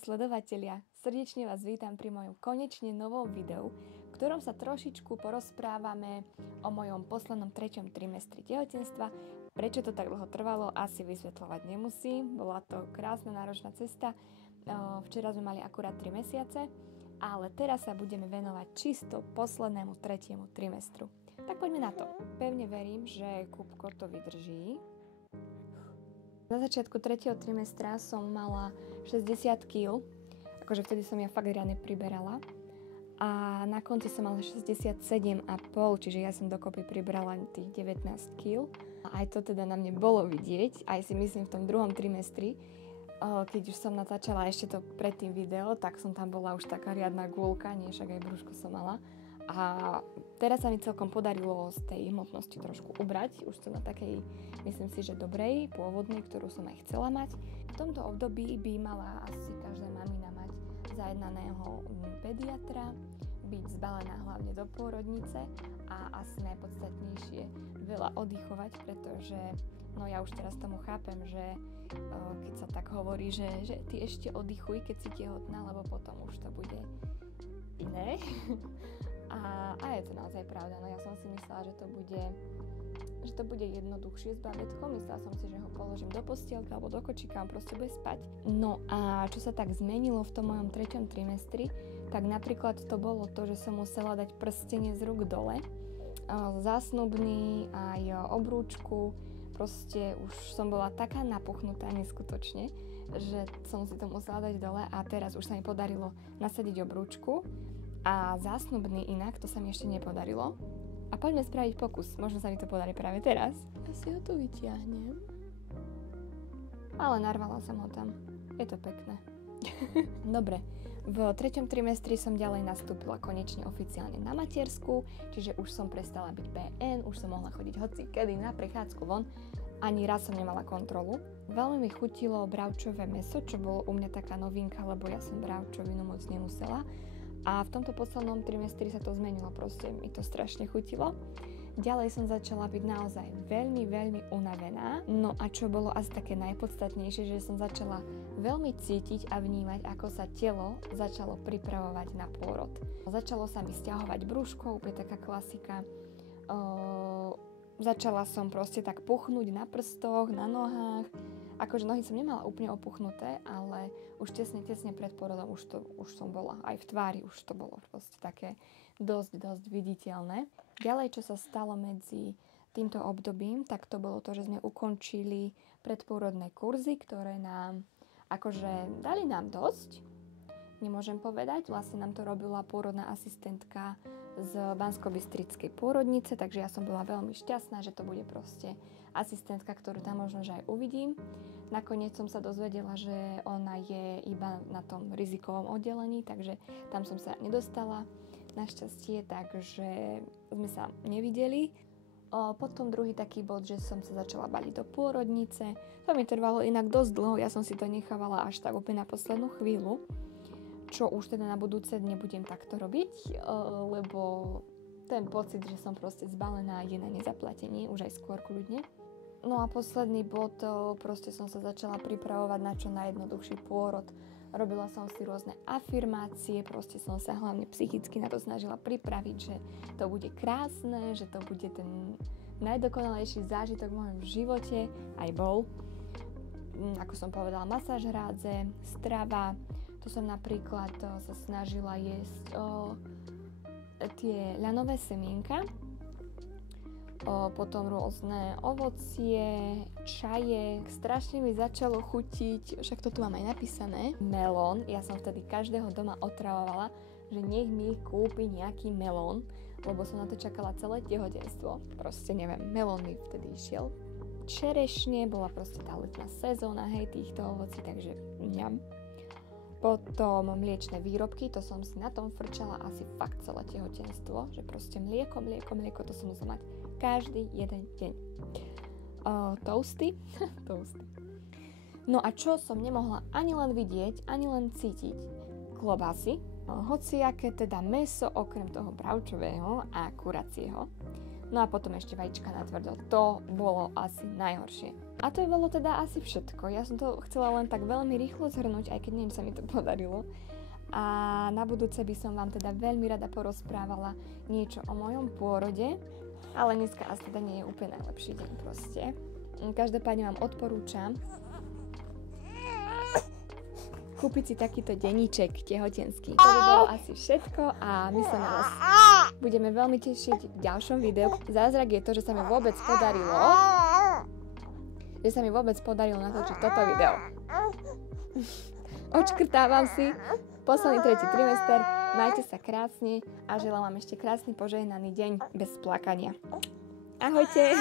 sledovatelia, srdečne vás vítam pri mojom konečne novom videu, v ktorom sa trošičku porozprávame o mojom poslednom 3. trimestri tehotenstva. Prečo to tak dlho trvalo, asi vysvetľovať nemusím, bola to krásna náročná cesta. Včera sme mali akurát 3 mesiace, ale teraz sa budeme venovať čisto poslednému 3. trimestru. Tak poďme na to. Pevne verím, že Kupko to vydrží. Na začiatku 3. trimestra som mala 60 kg, akože vtedy som ja fakt riadne priberala. A na konci som mala 67,5, čiže ja som dokopy pribrala tých 19 kg. A aj to teda na mne bolo vidieť, aj si myslím v tom 2. trimestri. Keď už som natáčala ešte to predtým video, tak som tam bola už taká riadna gulka, nie však aj brúško som mala. A teraz sa mi celkom podarilo z tej hmotnosti trošku ubrať. Už som na takej, myslím si, že dobrej, pôvodnej, ktorú som aj chcela mať. V tomto období by mala asi každá mamina mať zajednaného pediatra, byť zbalená hlavne do pôrodnice a asi najpodstatnejšie veľa oddychovať, pretože no ja už teraz tomu chápem, že keď sa tak hovorí, že ty ešte oddychuj, keď si tehotná, lebo potom už to bude iné. A je to naozaj pravda, no ja som si myslela, že to bude jednoduchšie s babetkom, myslela som si, že ho položím do postielky alebo do kočíka a on proste bude spať. No a čo sa tak zmenilo v tom mojom 3. trimestri, tak napríklad to bolo to, že som musela dať prstenie z rúk dole, zásnubný aj obrúčku, proste už som bola taká napuchnutá neskutočne, že som si to musela dať dole a teraz už sa mi podarilo nasadiť obrúčku. A zásnubný inak, to sa mi ešte nepodarilo. A poďme spraviť pokus, možno sa mi to podarí práve teraz. Ja si ho tu vyťahnem. Ale narvala som ho tam. Je to pekné. Dobre, v 3. trimestri som ďalej nastúpila konečne oficiálne na matersku, čiže už som prestala byť BN, už som mohla chodiť hocikedy na prechádzku von. Ani raz som nemala kontrolu. Veľmi mi chutilo bravčové mäso, čo bolo u mňa taká novinka, lebo ja som bravčovinu moc nemusela. A v tomto poslednom trimestri sa to zmenilo, proste mi to strašne chutilo. Ďalej som začala byť naozaj veľmi, veľmi unavená. No a čo bolo asi také najpodstatnejšie, že som začala veľmi cítiť a vnímať, ako sa telo začalo pripravovať na pôrod. Začalo sa mi sťahovať brúško, úplne taká klasika. Začala som proste tak puchnúť na prstoch, na nohách. Akože nohy som nemala úplne opuchnuté, ale už tesne pred porodom už som bola. Aj v tvári už to bolo proste také dosť viditeľné. Ďalej, čo sa stalo medzi týmto obdobím, tak to bolo to, že sme ukončili predpôrodné kurzy, ktoré nám, akože dali nám dosť. Nemôžem povedať, vlastne nám to robila pôrodná asistentka z Banskobystrickej pôrodnice, takže ja som bola veľmi šťastná, že to bude proste asistentka, ktorú tam možno že aj uvidím. Nakoniec som sa dozvedela, že ona je iba na tom rizikovom oddelení, takže tam som sa nedostala našťastie, takže sme sa nevideli. Potom druhý taký bod, že som sa začala baliť do pôrodnice. To mi trvalo inak dosť dlho, ja som si to nechávala až tak úplne na poslednú chvíľu, čo už teda na budúce nebudem takto robiť, lebo ten pocit, že som proste zbalená, je na nezaplatenie, už aj skôr kľudne. No a posledný bod, proste som sa začala pripravovať na čo najjednoduchší pôrod. Robila som si rôzne afirmácie, proste som sa hlavne psychicky na to snažila pripraviť, že to bude krásne, že to bude ten najdokonalejší zážitok v mojom živote, aj bol. Ako som povedala, masáž rádze, strava, to som napríklad sa snažila jesť tie ľanové semienka, potom rôzne ovocie, čaje. Strašne mi začalo chutiť, však to tu mám aj napísané, melón. Ja som vtedy každého doma otravovala, že nech mi kúpi nejaký melón, lebo som na to čakala celé tehotenstvo. Proste neviem, melón mi vtedy išiel. Čerešne, bola proste tá letná sezóna, hej, týchto ovocí, takže ňam. Potom mliečne výrobky, to som si na tom frčala asi fakt celé tehotenstvo, že proste mlieko, to som musela mať každý jeden deň. Toasty. No a čo som nemohla ani len vidieť, ani len cítiť? Klobásy, hociaké teda mäso okrem toho bravčového a kuracieho. No a potom ešte vajíčka na tvrdo. To bolo asi najhoršie. A to je bolo teda asi všetko. Ja som to chcela len tak veľmi rýchlo zhrnúť, aj keď neviem, sa mi to podarilo. A na budúce by som vám teda veľmi rada porozprávala niečo o mojom pôrode, ale dneska asi teda nie je úplne najlepší deň proste. Každopádne vám odporúčam kúpiť si takýto denníček tehotenský. To by bolo asi všetko a my sa na vás budeme veľmi tešiť v ďalšom videu. Zázrak je to, že sa mi vôbec podarilo natočiť toto video. Odškrtávam si posledný 3. trimester. Majte sa krásne a želám vám ešte krásny požehnaný deň bez plakania. Ahojte!